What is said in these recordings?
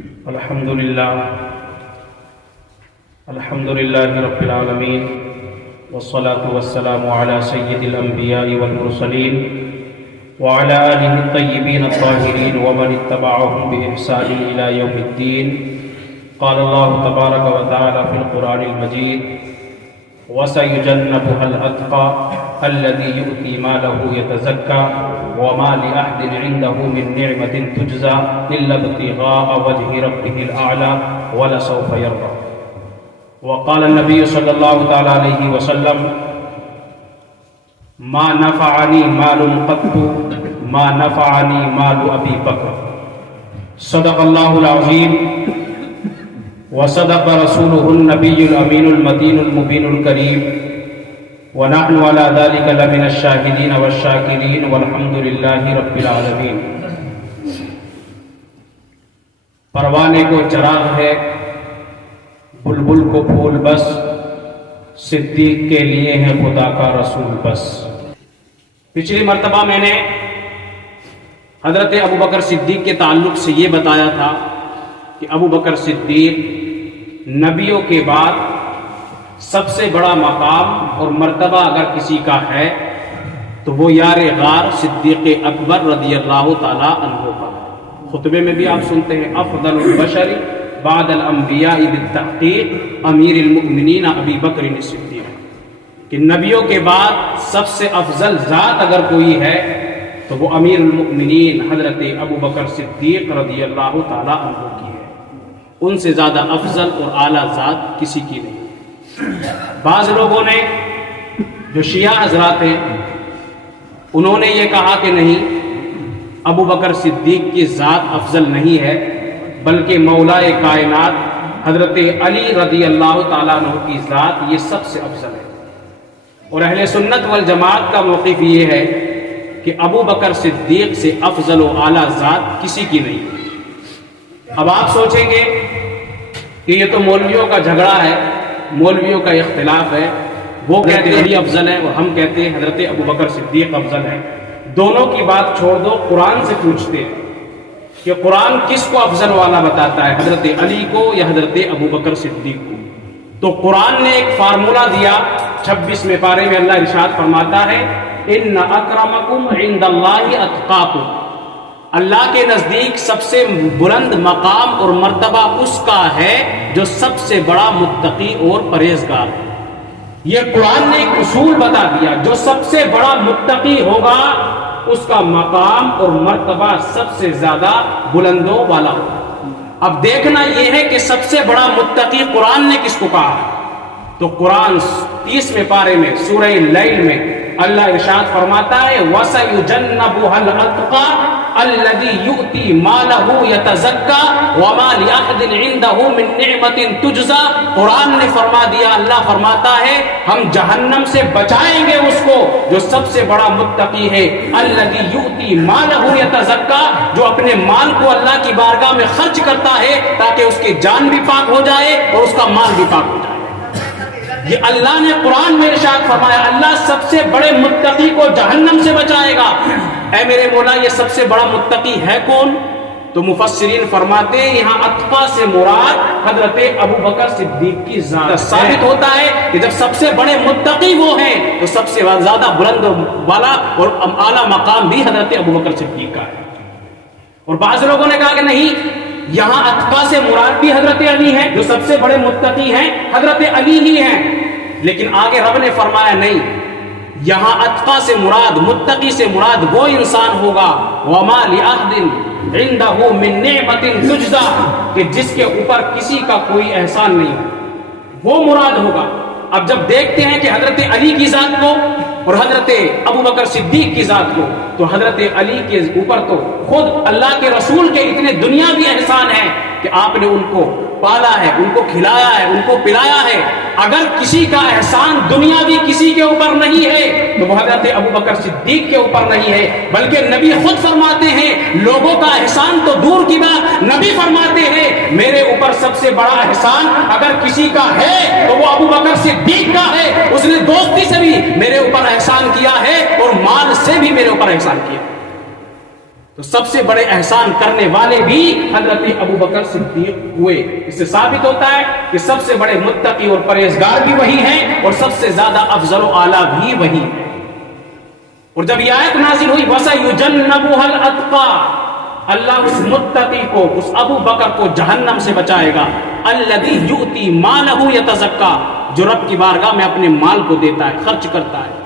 الحمد لله رب العالمين والصلاة والسلام على سيد الأنبياء والمرسلين وعلى آله الطيبين الطاهرين ومن اتبعهم بإحسان إلى يوم الدين. قال الله تبارك وتعالى في القرآن المجيد: وسيجنبها الأتقى الذي يؤتي ماله يتزكى وما لأحد عنده من نعمة تجزى إلا ابتغاء وجه ربه الأعلى ولسوف يرضى. وقال النبي صلى الله تعالى عليه وسلم: ما نفعني مال قط ما نفعني مال أبي بكر. صدق الله العظيم وصدق رسوله النبي الأمين المتين المبين الكريم ونحن على ذلك لمن الشاهدين والشاكرين والحمد لله رب العالمين. پروانے کو چراغ ہے، بلبل کو پھول بس، صدیق کے لیے ہے خدا کا رسول بس. پچھلی مرتبہ میں نے حضرت ابوبکر صدیق کے تعلق سے یہ بتایا تھا کہ ابوبکر صدیق نبیوں کے بعد سب سے بڑا مقام اور مرتبہ اگر کسی کا ہے تو وہ یار غار صدیق اکبر رضی اللہ تعالی عنہ کا. خطبے میں بھی آپ سنتے ہیں: افضل البشر بعد الانبیاء بالتحقیق امیر المؤمنین ابی بکر الصدیق. کہ نبیوں کے بعد سب سے افضل ذات اگر کوئی ہے تو وہ امیر المؤمنین حضرت ابوبکر صدیق رضی اللہ تعالی عنہ کی ہے. ان سے زیادہ افضل اور اعلیٰ ذات کسی کی نہیں. بعض لوگوں نے جو شیعہ حضرات ہیں انہوں نے یہ کہا کہ نہیں، ابوبکر صدیق کی ذات افضل نہیں ہے بلکہ مولا کائنات حضرت علی رضی اللہ تعالیٰ عنہ کی ذات یہ سب سے افضل ہے. اور اہل سنت والجماعت کا موقف یہ ہے کہ ابوبکر صدیق سے افضل و اعلیٰ ذات کسی کی نہیں. اب آپ سوچیں گے کہ یہ تو مولویوں کا جھگڑا ہے، مولویوں کا اختلاف ہے، وہ کہتے ہیں علی افضل ہے اور ہم کہتے ہیں حضرت ابوبکر صدیق افضل ہے. دونوں کی بات چھوڑ دو، قرآن سے پوچھتے ہیں کہ قرآن کس کو افضل والا بتاتا ہے، حضرت علی کو یا حضرت ابوبکر صدیق کو؟ تو قرآن نے ایک فارمولا دیا. 26ویں پارے میں اللہ ارشاد فرماتا ہے: ان اکرمکم عند اللہ اتقاکم. اللہ کے نزدیک سب سے بلند مقام اور مرتبہ اس کا ہے جو سب سے بڑا متقی اور پرہیزگار ہے. یہ قرآن نے ایک اصول بتا دیا، جو سب سے بڑا متقی ہوگا اس کا مقام اور مرتبہ سب سے زیادہ بلندوں والا ہوگا. اب دیکھنا یہ ہے کہ سب سے بڑا متقی قرآن نے کس کو کہا. تو قرآن 30ویں پارے میں سورہ لیل میں اللہ ارشاد فرماتا ہے: وَسَيُجَنَّبُهَا الْأَتْقَى الَّذِي يُؤْتِي مَالَهُ يَتَزَكَّى وَمَا لِأَحَدٍ عِندَهُ مِن نِّعْمَةٍ تُجْزَى. قرآن نے فرما دیا، اللہ فرماتا ہے ہم جہنم سے بچائیں گے اس کو جو سب سے بڑا متقی ہے. الَّذِي يُؤْتِي مَالَهُ يَتَزَكَّى، جو اپنے مال کو اللہ کی بارگاہ میں خرچ کرتا ہے تاکہ اس کی جان بھی پاک ہو جائے اور اس کا مال بھی پاک ہو جائے. یہ اللہ نے قرآن میں ارشاد فرمایا. اللہ سب سے بڑے متقی کو جہنم سے بچائے گا. اے میرے مولا، یہ سب سے بڑا متقی ہے کون؟ تو مفسرین فرماتے ہیں یہاں اتقا سے مراد حضرت ابوبکر صدیق کی ذات. ثابت ہوتا ہے کہ جب سب سے بڑے متقی وہ ہیں تو سب سے زیادہ بلند والا اور اعلیٰ مقام بھی حضرت ابوبکر صدیق کا ہے. اور بعض لوگوں نے کہا کہ نہیں، یہاں اتقا سے مراد بھی حضرت علی ہیں، جو سب سے بڑے متقی ہیں حضرت علی ہی ہیں. لیکن آگے رب نے فرمایا نہیں، یہاں اتقا سے مراد، متقی سے مراد وہ انسان ہوگا وَمَا لِأَحْدٍ عِنْدَهُ مِن نِّعْمَةٍ تُجْزَى، کہ جس کے اوپر کسی کا کوئی احسان نہیں ہو، وہ مراد ہوگا. اب جب دیکھتے ہیں کہ حضرت علی کی ذات کو اور حضرت ابوبکر صدیق کی ذات کو، تو حضرت علی کے اوپر تو خود اللہ کے رسول کے اتنے دنیاوی احسان ہیں کہ آپ نے ان کو پالا ہے، ان کو کھلایا ہے، ان کو پلایا ہے. اگر کسی کا احسان دنیاوی کسی کے اوپر نہیں ہے تو وہ حضرت ابوبکر صدیق کے اوپر نہیں ہے. بلکہ نبی خود فرماتے ہیں لوگوں کا احسان تو دور کی بات، نبی فرماتے ہیں میرے اوپر سب سے بڑا احسان اگر کسی کا ہے تو وہ ابوبکر صدیق کا ہے. اس نے دوستی سے بھی میرے اوپر احسان کیا ہے اور مال سے بھی میرے اوپر احسان کیا. تو تو سب سے بڑے احسان کرنے والے بھی حضرت ابو بکر صدیق ہوئے. اس سے ثابت ہوتا ہے کہ سب سے بڑے متقی اور پرہیزگار بھی وہی ہیں اور سب سے زیادہ افضل و اعلیٰ بھی وہی ہیں. اور جب یہ آیت نازل ہوئی وَسَيُجَنَّبُهَا الْأَتْقَى، اللہ اس متقی کو، اس ابو بکر کو جہنم سے بچائے گا. الَّذِي يُؤْتِي مَالَهُ يَتَزَكَّى، جو رب کی بارگاہ میں اپنے مال کو دیتا ہے، خرچ کرتا ہے.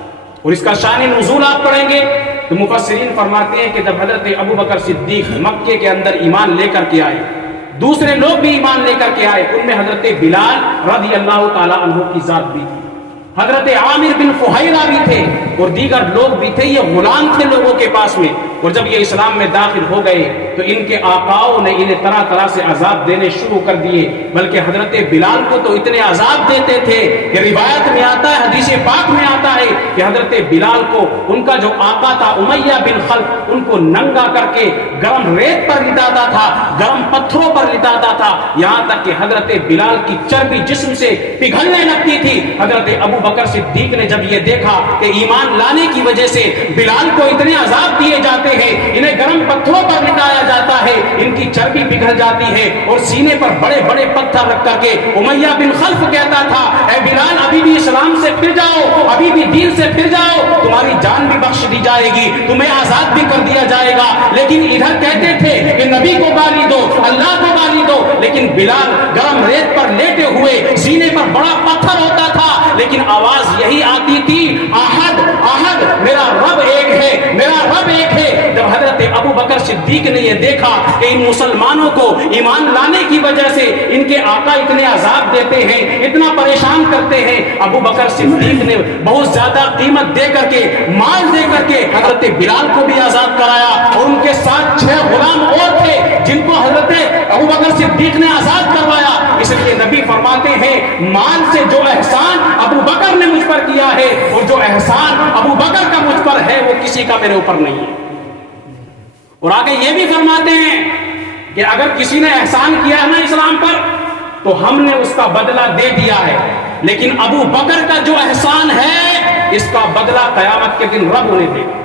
اور اس کا شان نزول آپ پڑھیں گے تو مفسرین فرماتے ہیں کہ جب حضرت ابو بکر صدیق مکے کے اندر ایمان لے کر کے آئے، دوسرے لوگ بھی ایمان لے کر کے آئے. ان میں حضرت بلال رضی اللہ تعالی عنہ کی ذات بھی تھی، حضرت عامر بن فہیرہ بھی تھے اور دیگر لوگ بھی تھے. یہ غلام تھے لوگوں کے پاس میں. اور جب یہ اسلام میں داخل ہو گئے تو ان کے آقاؤں نے انہیں طرح طرح سے عذاب دینے شروع کر دیے. بلکہ حضرت بلال کو تو اتنے عذاب دیتے تھے کہ روایت میں آتا ہے، حدیث پاک میں آتا ہے کہ حضرت بلال کو ان کا جو آقا تھا امیہ بن خلف، ان کو ننگا کر کے گرم ریت پر لٹاتا تھا، گرم پتھروں پر لٹاتا تھا، یہاں تک کہ حضرت بلال کی چربی جسم سے پگھلنے لگتی تھی. حضرت ابو بکر صدیق نے جب یہ دیکھا کہ ایمان لانے کی وجہ سے بلال کو اتنے عذاب دیے جاتے ہیں، انہیں گرم پتھروں پر لٹایا جاتا ہے، ان کی چربی پگھل جاتی ہے، اور سینے پر بڑے بڑے پتھر رکھ کر کے امیہ بن خلف کہتا تھا اے بلال ابھی بھی اسلام سے پھر جاؤ، ابھی بھی دین سے پھر جاؤ، تمہاری جان بھی بخش دی جائے گی، تمہیں آزاد بھی کر دیا جائے گا. لیکن ادھر کہتے تھے کہ نبی کو گالی دو، اللہ کو گالی دو. لیکن بلال گرم ریت پر لیٹے ہوئے، سینے پر بڑا پتھر ہوتا تھا، لیکن آواز یہی آتی تھی احد احد، میرا رب ایک ہے، میرا رب ایک ہے. جب حضرت ابو بکر صدیق نے یہ دیکھا کہ ان مسلمانوں کو ایمان لانے کی وجہ سے ان کے آقا اتنے عذاب دیتے ہیں، اتنا پریشان کرتے ہیں، ابو بکر صدیق نے بہت زیادہ قیمت دے کر کے، مال دے کر کے حضرت بلال کو بھی آزاد کرایا. اور ان کے ساتھ 6 غلام اور تھے جن کو حضرت ابو بکر صدیق نے آزاد کروایا. اس لیے نبی فرماتے ہیں مال سے جو احسان ابو بکر نے مجھ پر کیا ہے، اور جو احسان ابو بکر کا مجھ پر ہے وہ کسی کا میرے اوپر نہیں ہے. اور آگے یہ بھی فرماتے ہیں کہ اگر کسی نے احسان کیا ہے نا اسلام پر تو ہم نے اس کا بدلہ دے دیا ہے، لیکن ابو بکر کا جو احسان ہے اس کا بدلہ قیامت کے دن رب انہیں دے گا.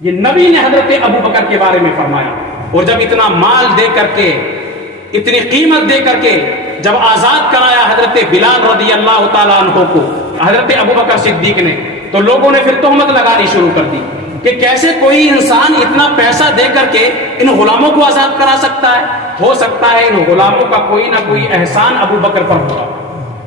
یہ نبی نے حضرت ابو بکر کے بارے میں فرمایا. اور جب اتنا مال دے کر کے، اتنی قیمت دے کر کے جب آزاد کرایا حضرت بلال رضی اللہ تعالیٰ عنہ کو حضرت ابو بکر صدیق نے، تو لوگوں نے پھر تہمت لگانی شروع کر دی کہ کیسے کوئی انسان اتنا پیسہ دے کر کے ان غلاموں کو آزاد کرا سکتا ہے. ہو سکتا ہے ان غلاموں کا کوئی نہ کوئی احسان ابو بکر پر ہوگا،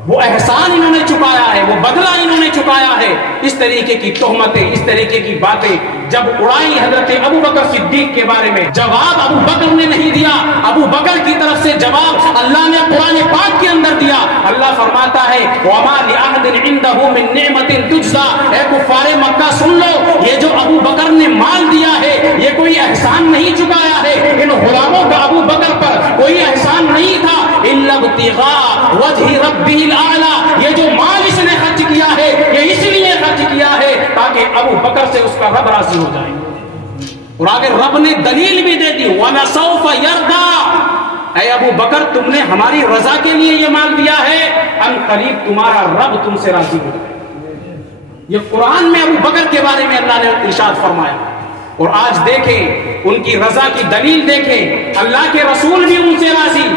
وہ احسان انہوں نے چکایا ہے، وہ بدلہ انہوں نے چکایا ہے. اس طریقے کی تہمتیں، اس طریقے کی باتیں جب اڑائی حضرت ابو بکر صدیق کے بارے میں، جواب ابو بکر نے نہیں دیا، ابو بکر کی طرف سے جواب اللہ نے قرآن پاک کے اندر دیا. اللہ فرماتا ہے وَمَا لِأَحَدٍ عِندَهُ مِن نِعْمَةٍ تُجْزَىٰ، اے کفار مکہ سن لو، یہ جو ابو بکر نے مال دیا ہے یہ کوئی احسان نہیں چکایا ہے. ان غلاموں کا ابو بکر پر کوئی احسان نہیں تھا. إِلَّا ابْتِغَاءَ وَجْهِ رَبِّهِ الْأَعْلَىٰ، یہ جو مال اس نے خرچ کیا ہے یہ اس لیے خرچ کیا ہے تاکہ ابو بکر سے اس کا رب راضی ہو جائے. اور آگے رب نے دلیل بھی دے دی وَلَسَوْفَ يَرْضَىٰ، اے ابو بکر تم نے ہماری رضا کے لیے یہ مال دیا ہے، ان قریب تمہارا رب تم سے راضی ہو جائے. یہ قرآن میں ابو بکر کے بارے میں اللہ نے ارشاد فرمایا. اور آج دیکھیں ان کی رضا کی دلیل دیکھیں، اللہ کے رسول بھی ان سے راضی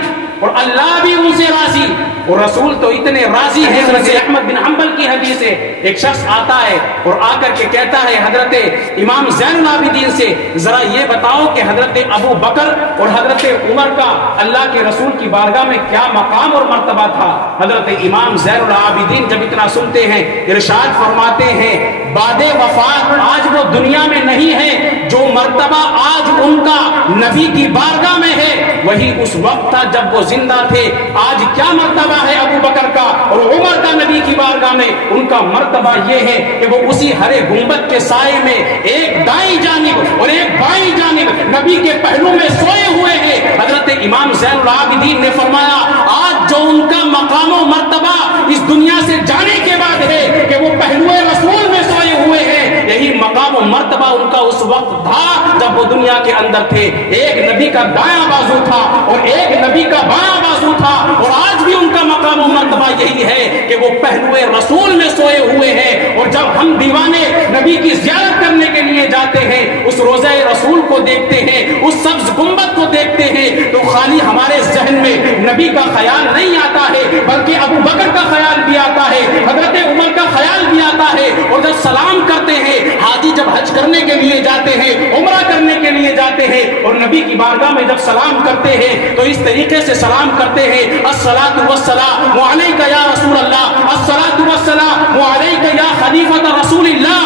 اور اللہ بھی ان سے راضی. اور رسول تو اتنے راضی ہیں، حضرت احمد بن حنبل کی حدیث ہے، ایک شخص آتا ہے اور آ کر کے کہتا ہے حضرت امام زین العابدین سے ذرا یہ بتاؤ کہ حضرت ابو بکر اور حضرت عمر کا اللہ کے رسول کی بارگاہ میں کیا مقام اور مرتبہ تھا. حضرت امام زین العابدین جب اتنا سنتے ہیں ارشاد فرماتے ہیں بعد وفات آج وہ دنیا میں نہیں ہے، جو مرتبہ آج ان کا نبی کی بارگاہ میں ہے وہی اس وقت تھا جب وہ زندہ تھے. آج کیا مرتبہ ہے ابو بکر کا اور عمر کا نبی کی بارگاہ میں؟ ان کا مرتبہ یہ ہے کہ وہ اسی ہرے گنبد کے سائے میں ایک دائیں جانب اور ایک بائیں جانب نبی کے پہلو میں سوئے ہوئے ہیں. حضرت امام زین العابدین نے فرمایا آج جو ان کا مقام و مرتبہ اس دنیا سے جانے کے بعد ہے کہ وہ پہلو رسول میں سوئے ہوئے ہیں، یہی مقام و مرتبہ ان کا اس وقت تھا جب وہ دنیا کے اندر تھے. ایک نبی کا دایاں بازو تھا اور ایک نبی کا بایاں بازو تھا، اور آج بھی ان کا مقام و مرتبہ یہی ہے کہ وہ پہلوئے رسول میں سوئے ہوئے ہیں، اور جب ہم دیوانے نبی کی زیارت کرنے کے لیے جاتے ہیں، اس روضہ رسول کو دیکھتے ہیں، اس سبز گنبد کو دیکھتے ہیں، تو خالی ہمارے ذہن میں نبی کا خیال نہیں آتا ہے، بلکہ ابو بکر کا خیال بھی آتا ہے، حضرت عمر کا خیال بھی آتا ہے۔ اور جب سلام کرتے ہیں، حاجی جب حج کرنے کے لیے جاتے ہیں، عمرہ کرنے کے لیے جاتے ہیں، اور نبی کی بارگاہ میں جب سلام کرتے ہیں تو اس طریقے سے سلام کرتے ہیں، الصلاۃ والسلام علیک یا رسول اللہ، الصلاۃ والسلام علیک یا خلیفۃ رسول اللہ،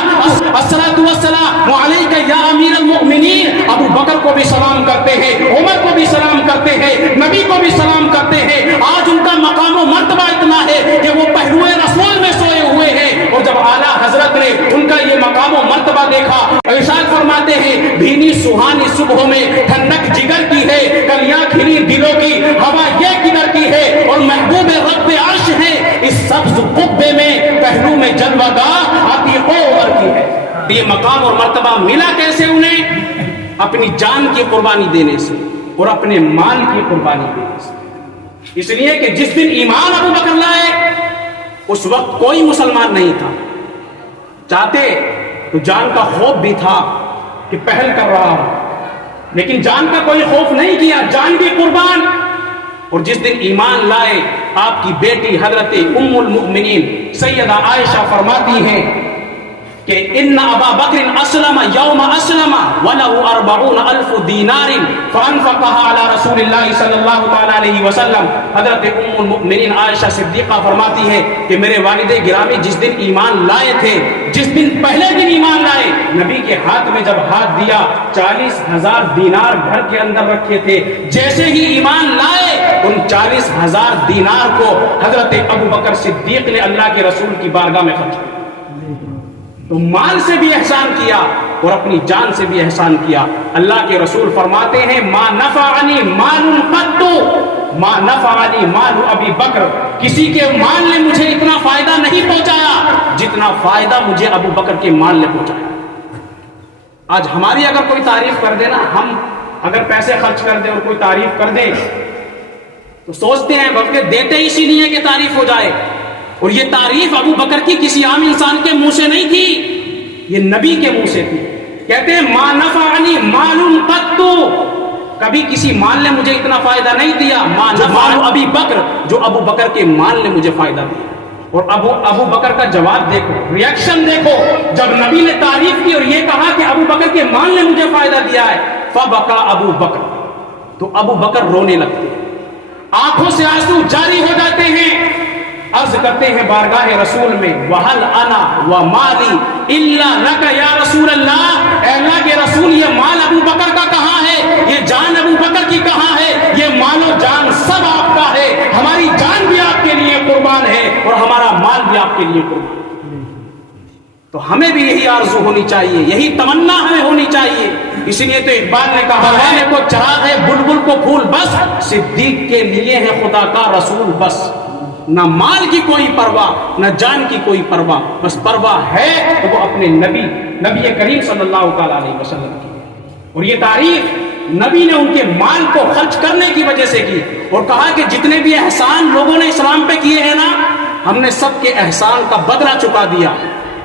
الصلاۃ والسلام علیک یا امیر المؤمنین۔ ابو بکر کو بھی سلام کرتے ہیں، عمر کو بھی سلام کرتے ہیں، نبی کو بھی سلام کرتے ہیں۔ آج ان کا مقام و مرتبہ اتنا ہے کہ وہ پہلوئے رسول میں سوئے ہوئے ہیں، اور جب اعلیٰ حضرت نے ان کا یہ مقام و مرتبہ دیکھا، ارشاد فرماتے ہیں بھینی سہانی صبحوں میں ٹھنڈک جگر کی ہے، کلیاں کھلی دلوں کی ہوا یہ کدھر کی ہے، اور محبوب رب عرش ہے اس سبز قبے میں، پہلو میں جلوہ گاہ عتیق عمر کی ہے۔ یہ مقام اور مرتبہ ملا کیسے انہیں؟ اپنی جان کی قربانی دینے سے اور اپنے مال کی قربانی دینے سے۔ اس لیے کہ جس دن ایمان ابو بکر لائے اس وقت کوئی مسلمان نہیں تھا، چاہتے تو جان کا خوف بھی تھا کہ پہل کر رہا ہوں، لیکن جان کا کوئی خوف نہیں کیا، جان بھی قربان۔ اور جس دن ایمان لائے، آپ کی بیٹی حضرت ام المؤمنین سیدہ عائشہ فرماتی ہیں کہ ان ابا بکر اسلم یوم اسلم وله 40,000 دینار فانفقها على رسول اللہ صلی اللہ تعالی علیہ وسلم۔ حضرت ام المؤمنین عائشہ صدیقہ فرماتی ہے کہ میرے والد گرامی جس دن ایمان لائے تھے، جس دن پہلے دن ایمان لائے، نبی کے ہاتھ میں جب ہاتھ دیا 40,000 دینار گھر کے اندر رکھے تھے، جیسے ہی ایمان لائے ان 40,000 دینار کو حضرت ابو بکر صدیق نے اللہ کے رسول کی بارگاہ میں خرچ کیا۔ تو مال سے بھی احسان کیا اور اپنی جان سے بھی احسان کیا۔ اللہ کے رسول فرماتے ہیں ما نفعنی مال قط ما نفعنی مال ابی بکر، کسی کے مال نے مجھے اتنا فائدہ نہیں پہنچایا جتنا فائدہ مجھے ابو بکر کے مال نے پہنچایا۔ آج ہماری اگر کوئی تعریف کر دے نا، ہم اگر پیسے خرچ کر دیں اور کوئی تعریف کر دے تو سوچتے ہیں بلکہ دیتے اسی لیے کہ تعریف ہو جائے، اور یہ تعریف ابو بکر کی کسی عام انسان کے منہ سے نہیں تھی، یہ نبی کے منہ سے تھی۔ کہتے ہیں ما نفعنی مال قط، کبھی کسی مال نے مجھے اتنا فائدہ نہیں دیا، ما نفع ابی بکر، جو ابو بکر کے مال نے مجھے فائدہ دیا۔ اور ابو بکر کا جواب دیکھو، ریاکشن دیکھو، جب نبی نے تعریف کی اور یہ کہا کہ ابو بکر کے مال نے مجھے فائدہ دیا ہے، فبکا ابو بکر، تو ابو بکر رونے لگتے ہیں، آنکھوں سے آنسو جاری ہو جاتے ہیں، عرض کرتے ہیں بارگاہ رسول میں وَهَلْ أَنَا وَمَالِي إِلَّا لَكَ يَا رسول اللہ، اے اللہ کے رسول یہ مال ابو بکر کا کہاں ہے، یہ جان ابو بکر کی کہاں ہے، یہ مال و جان سب آپ کا ہے، ہماری جان بھی آپ کے لیے قربان ہے اور ہمارا مال بھی آپ کے لیے قربان ہے۔ تو ہمیں بھی یہی آرزو ہونی چاہیے، یہی تمنا ہمیں ہونی چاہیے۔ اس لیے تو اقبال نے کہا ہے کو چراغ ہے بلبل کو پھول بس، صدیق کے لیے ہے خدا کا رسول بس۔ نہ مال کی کوئی پرواہ، نہ جان کی کوئی پرواہ، بس پرواہ ہے تو وہ اپنے نبی کریم صلی اللہ تعالی علیہ وسلم کی۔ اور یہ تعریف نبی نے ان کے مال کو خرچ کرنے کی وجہ سے کی، اور کہا کہ جتنے بھی احسان لوگوں نے اسلام پہ کیے ہیں نا، ہم نے سب کے احسان کا بدلہ چکا دیا،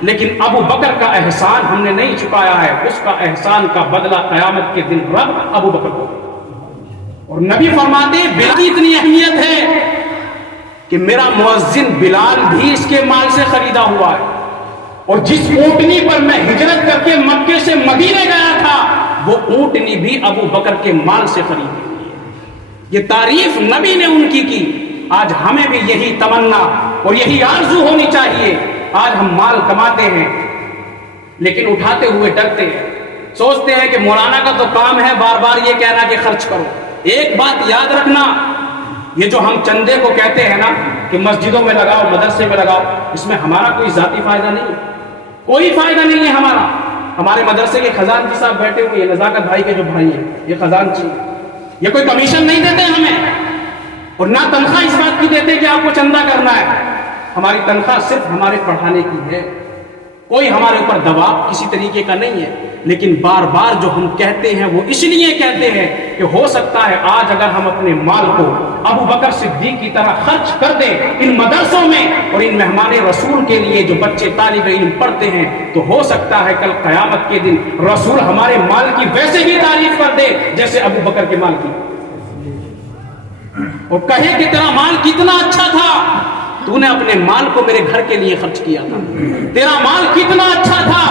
لیکن ابو بکر کا احسان ہم نے نہیں چکایا ہے، اس کا احسان کا بدلہ قیامت کے دن رب ابو بکر کو۔ اور نبی فرماتے ہیں بلال کی اتنی اہمیت ہے کہ میرا مؤذن بلال بھی اس کے مال سے خریدا ہوا ہے، اور جس اونٹنی پر میں ہجرت کر کے مکے سے مدینے گیا تھا وہ اونٹنی بھی ابو بکر کے مال سے خریدی ہوئی ہے۔ یہ تعریف نبی نے ان کی۔ آج ہمیں بھی یہی تمنا اور یہی آرزو ہونی چاہیے۔ آج ہم مال کماتے ہیں لیکن اٹھاتے ہوئے ڈرتے ہیں، سوچتے ہیں کہ مولانا کا تو کام ہے بار بار یہ کہنا کہ خرچ کرو۔ ایک بات یاد رکھنا، یہ جو ہم چندے کو کہتے ہیں نا کہ مسجدوں میں لگاؤ، مدرسے میں لگاؤ، اس میں ہمارا کوئی ذاتی فائدہ نہیں ہے، کوئی فائدہ نہیں ہے ہمارا۔ ہمارے مدرسے کے خزانچی صاحب بیٹھے ہوئے ہیں، نزاکت بھائی کے جو بھائی ہیں، یہ خزانچی، یہ کوئی کمیشن نہیں دیتے ہمیں، اور نہ تنخواہ اس بات کی دیتے کہ آپ کو چندہ کرنا ہے۔ ہماری تنخواہ صرف ہمارے پڑھانے کی ہے، کوئی ہمارے اوپر دباؤ کسی طریقے کا نہیں ہے۔ لیکن بار بار جو ہم کہتے ہیں وہ اس لیے کہتے ہیں کہ ہو سکتا ہے آج اگر ہم اپنے مال کو ابو بکر صدیق کی طرح خرچ کر دیں ان مدرسوں میں اور ان مہمان رسول کے لیے جو بچے طالب علم پڑھتے ہیں، تو ہو سکتا ہے کل قیامت کے دن رسول ہمارے مال کی ویسے بھی تعریف کر دے جیسے ابو بکر کے مال کی، اور کہے کہ تیرا مال کتنا اچھا تھا، تو نے اپنے مال کو میرے گھر کے لیے خرچ کیا تھا، تیرا مال کتنا اچھا تھا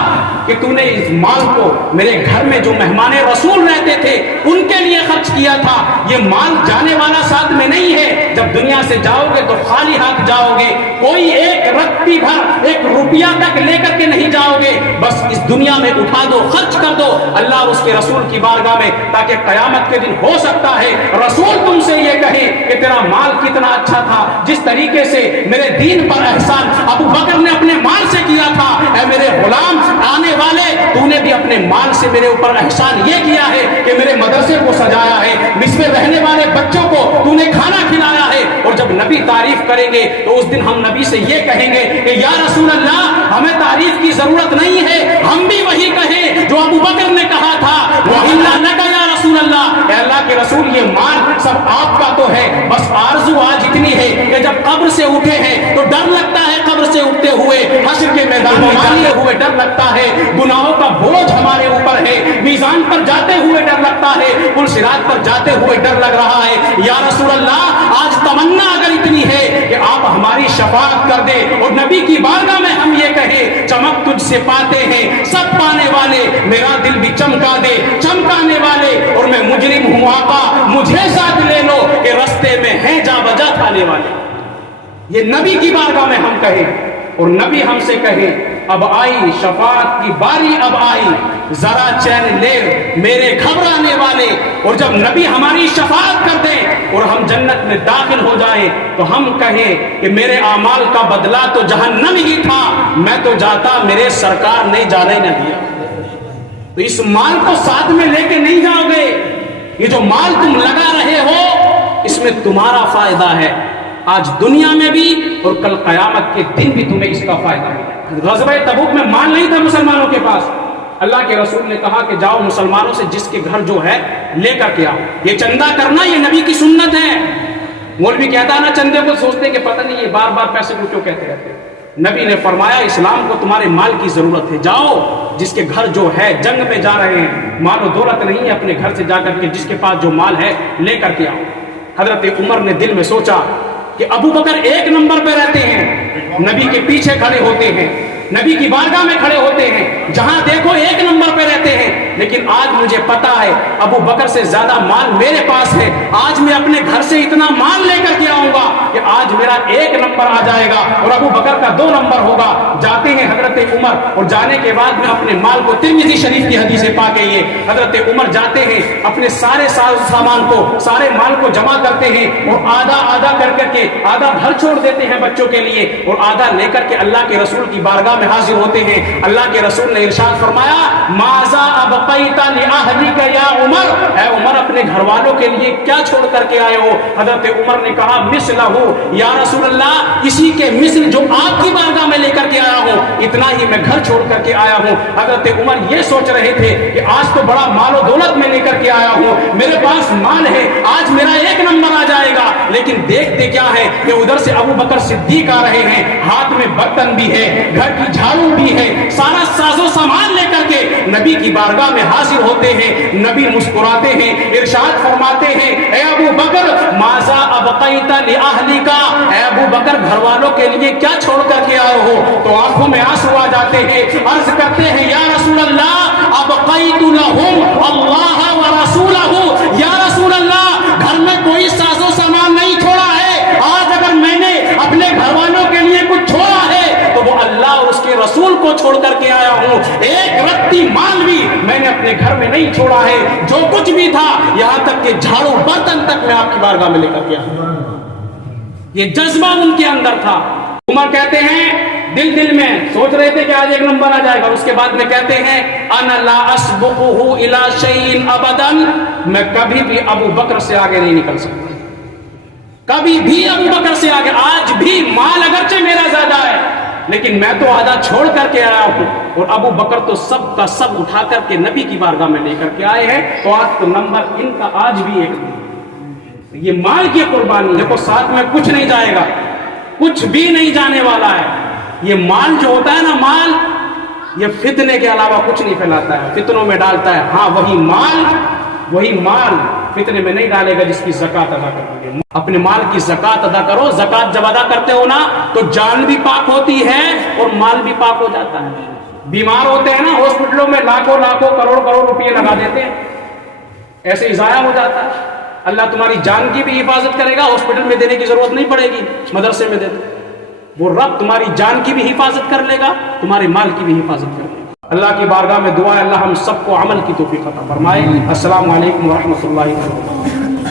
کہ تو نے اس مال کو میرے گھر میں جو مہمان رسول رہتے تھے ان کے لیے خرچ کیا تھا۔ یہ مال جانے والا ساتھ میں نہیں ہے، جب دنیا سے جاؤ گے تو خالی ہاتھ جاؤ گے، کوئی ایک رتی بھر ایک روپیہ تک لے کر کے نہیں جاؤ گے، بس اس دنیا میں اٹھا دو، خرچ کر دو اللہ اور اس کے رسول کی بارگاہ میں، تاکہ قیامت کے دن ہو سکتا ہے رسول تم سے یہ کہے کہ تیرا مال کتنا اچھا تھا، جس طریقے سے میرے دین پر احسان ابو بکر نے اپنے مال سے کیا تھا، اے میرے غلام آنے والے تو نے بھی اپنے مال سے میرے اوپر احسان یہ کیا ہے کہ میرے مدرسے کو سجایا ہے، مس میں رہنے والے بچوں کو تو نے کھانا کھلایا ہے، اور جب نبی تعریف کریں گے تو اس دن ہم نبی سے یہ کہیں گے کہ یا رسول اللہ ہمیں تعریف کی ضرورت نہیں ہے، ہم بھی وہی کہیں جو ابو بکر نے کہا تھا، وَإِلَّا لَكَ يَا رسول اللہ، اے اللہ کے رسول یہ مال سب آپ کا تو ہے، بس آرزو آج اتنی ہے کہ جب قبر سے اٹھے ہیں تو ڈر لگتا ہے، قبر سے اٹھتے ہوئے حشر کے میدان میں جاتے ہوئے ڈر لگتا ہے، گناہوں کا بوجھ ہمارے اوپر ہے، میزان پر جاتے ہوئے ڈر لگتا ہے، پل صراط پر جاتے ہوئے ڈر لگ رہا ہے، یا رسول اللہ آج تمنا اگر اتنی ہے کہ آپ ہماری شفاعت کر دے اور نبی کی بارگاہ میں ہم یہ کہیں چمک تجھ سے پاتے ہیں سب پانے والے، میرا دل بھی چمکا دے چمکانے والے، اور میں مجرم ہوں آقا مجھے ساتھ لے لو کہ رستے میں ہیں جا بجا کھانے والے، یہ نبی کی بارگاہ میں ہم کہیں، اور نبی ہم سے کہے اب آئی شفاعت کی باری، اب آئی ذرا چین لے میرے گھبرانے والے، اور جب نبی ہماری شفاعت کر دیں اور ہم جنت میں داخل ہو جائیں تو ہم کہیں کہ میرے اعمال کا بدلہ تو جہنم ہی تھا، میں تو جاتا میرے سرکار نے جانے نہ دیا۔ تو اس مال کو ساتھ میں لے کے نہیں جاؤ گے، یہ جو مال تم لگا رہے ہو اس میں تمہارا فائدہ ہے آج دنیا میں بھی اور کل قیامت کے دن بھی تمہیں اس کا فائدہ ہے۔ غزوہ تبوک میں مال نہیں تھا مسلمانوں کے پاس، اللہ کے رسول نے کہا کہ جاؤ مسلمانوں سے جس کے گھر جو ہے لے کر کے آؤ، یہ چندہ کرنا یہ نبی کی سنت ہے۔ مولوی کہتا نا چندے کو سوچتے کہ پتہ نہیں یہ بار بار پیسے کو کیوں کہتے رہتے، نبی نے فرمایا اسلام کو تمہارے مال کی ضرورت ہے، جاؤ جس کے گھر جو ہے جنگ میں جا رہے ہیں، مال و دولت نہیں ہے، اپنے گھر سے جا کر کے جس کے پاس جو مال ہے لے کر کے آؤ۔ حضرت عمر نے دل میں سوچا کہ ابو بکر ایک نمبر پہ رہتے ہیں، نبی کے پیچھے کھڑے ہوتے ہیں، نبی کی بارگاہ میں کھڑے ہوتے ہیں، جہاں دیکھو ایک نمبر پہ رہتے ہیں، لیکن آج مجھے پتا ہے ابو بکر سے زیادہ مال میرے پاس ہے، آج میں اپنے گھر سے اتنا مال لے کر کے آؤں گا کہ آج میرا ایک نمبر آ جائے گا اور ابو بکر کا 2 نمبر ہوگا۔ جاتے ہیں حضرت عمر، اور جانے کے بعد میں اپنے مال کو ترمذی شریف کی حدیث پا کے یہ حضرت عمر جاتے ہیں، اپنے سارے سامان کو سارے مال کو جمع کرتے ہیں اور آدھا آدھا کر کے آدھا گھر چھوڑ دیتے ہیں بچوں کے لیے اور آدھا لے کر کے اللہ کے رسول کی بارگاہ میں حاضر ہوتے ہیں۔ اللہ کے رسول نے ارشاد فرمایا ماذا ابقیت لأہلک یا عمر، اے عمر اپنے گھر والوں کے لیے کیا چھوڑ کر کے آئے ہو؟ حضرت عمر نے کہا مثلہ یا رسول اللہ، اسی کے مثل جو آپ کی بارگاہ میں لے کر کے آیا ہوں اتنا ہی میں گھر چھوڑ کر کے آیا ہوں۔ حضرت عمر یہ سوچ رہے تھے کہ آج تو بڑا مال و دولت میں لے کر کے آیا ہوں، میرے پاس مال ہے، آج میرا ایک نمبر آ جائے گا، لیکن دیکھتے کیا ہے کہ ادھر سے ابو بکر صدیق آ رہے ہیں، ہاتھ میں برتن بھی ہے، گھر کی جھاڑو بھی ہے، سارا ساز و سامان لے کر کے نبی کی بارگاہ میں حاضر ہوتے ہیں۔ نبی مسکراتے ہیں، ارشاد فرماتے ہیں اے ابو بکر ماذا ابقیت لأہلک، اے ابو بکر گھر والوں کے لیے کیا چھوڑ کر کے آئے ہو؟ تو آنکھوں میں آنسو آ جاتے ہیں، عرض کرتے ہیں یا رسول اللہ ابقیت لہم اللہ ورسولہ، یا رسول اللہ گھر میں کوئی ساز و سامان نہیں چھوڑا ہے، آج اگر میں نے اپنے گھر والوں کے لیے کچھ چھوڑا ہے تو وہ اللہ اور اس کے رسول کو چھوڑ کر کے آیا ہوں، ایک رتی مال بھی میں نے اپنے گھر میں نہیں چھوڑا ہے، جو کچھ بھی تھا یہاں تک کہ جھاڑو برتن تک میں آپ کی بارگاہ میں لے کر کے آیا۔ یہ جذبہ ان کے اندر تھا۔ عمر کہتے ہیں دل میں سوچ رہے تھے کہ آج ایک نمبر آ جائے گا، اس کے بعد میں کہتے ہیں انا لا اسبقہ الی شیء ابدا، میں کبھی بھی ابو بکر سے آگے نہیں نکل سکتا، کبھی بھی ابو بکر سے آگے، آج بھی مال اگرچہ میرا زیادہ ہے لیکن میں تو آدھا چھوڑ کر کے آیا ہوں، اور ابو بکر تو سب کا سب اٹھا کر کے نبی کی بارگاہ میں لے کر کے آئے ہیں. تو آج تو نمبر ان کا آج بھی ایک یہ مال کی قربانی. دیکھو ساتھ میں کچھ نہیں جائے گا, کچھ بھی نہیں جانے والا ہے. یہ مال جو ہوتا ہے نا, مال یہ فتنے کے علاوہ کچھ نہیں پھیلاتا ہے, فتنوں میں ڈالتا ہے. ہاں وہی مال فتنے میں نہیں ڈالے گا جس کی زکات ادا کرو گے. اپنے مال کی زکات ادا کرو. زکات جب ادا کرتے ہو نا تو جان بھی پاک ہوتی ہے اور مال بھی پاک ہو جاتا ہے. بیمار ہوتے ہیں نا ہاسپٹلوں میں لاکھوں کروڑ روپئے لگا دیتے ہیں, ایسے ہی ضائع ہو جاتا ہے. اللہ تمہاری جان کی بھی حفاظت کرے گا, ہاسپٹل میں دینے کی ضرورت نہیں پڑے گی, مدرسے میں دے دو. وہ رب تمہاری جان کی بھی حفاظت کر لے گا, تمہارے مال کی بھی حفاظت کر لے گا. اللہ کی بارگاہ میں دعا ہے اللہ ہم سب کو عمل کی توفیق عطا فرمائے. السلام علیکم ورحمۃ اللہ وبرکاتہ.